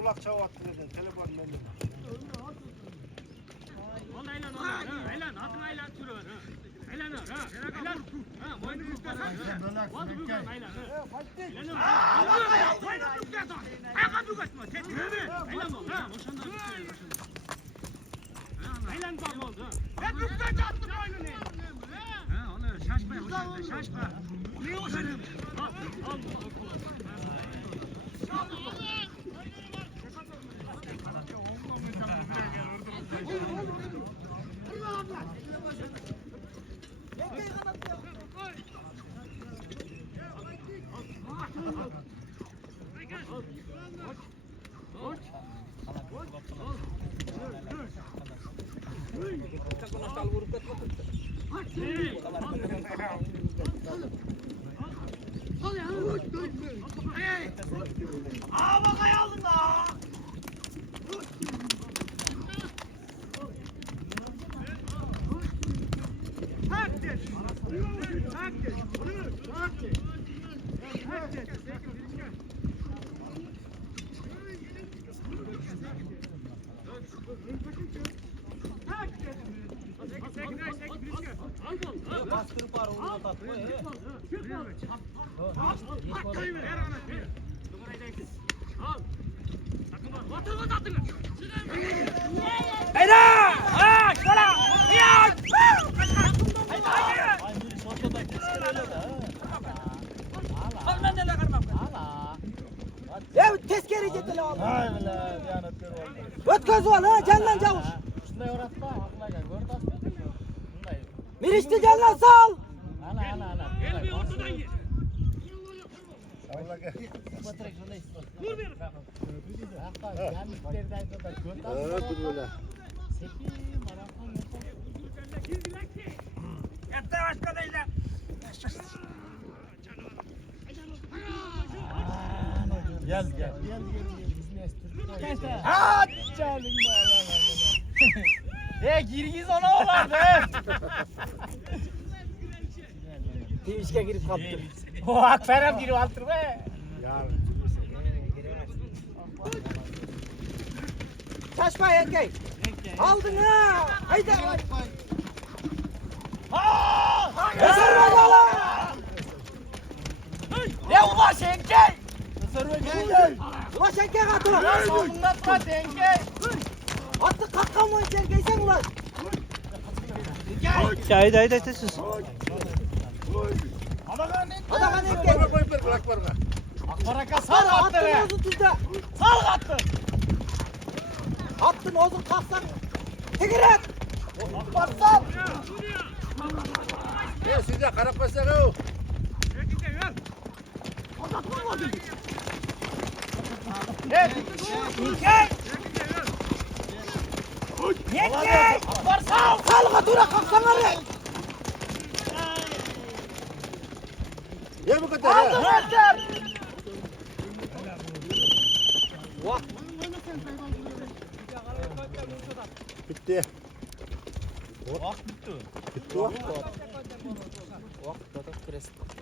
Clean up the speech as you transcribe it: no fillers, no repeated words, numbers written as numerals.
Kulak çavattı dedi. Telefon bende. Aylan, atın aylan sürüyor. Aylan, aylan. Ha, boynu kutlasın. Boynu kutlasın aylan. Aylan kutlasın. Aylan oldu. Ha, boşandı. Aylan bak oldu. Ben kutlasın attım boynunu. Ha, onu şaşma, şaşma. Ne olsun? Al. Aa bak ayağını da. Ya tezkere gitti lan. Ötköz var ha canlan çavuş. Mirişti canlan sal. Gel. Girgiz ona olan be. Twitch'e girip kaptı. O akferem girip altır be. Şaşma yengey. Aldın ha. Haydi. Eser bacalı. Ne ula şenkey? Ulan şenkey katı. Savunlatma şenkey. Attı kakkamı şenkey sen ulan. Haydi sus. Adama ne ekleyin? Baraka Sal sal attın attı be. ozun tuzda. Sal attı. Attın ozun kalksan. Tekiret. Barsal. Sizde karakpaslar o. Evet. Şenkey. Yengey. Barsal. Sal katura kalksan arı. Ya bu kadar Aldı ha. Önder. Bitti. Vak bitti. Bitti o.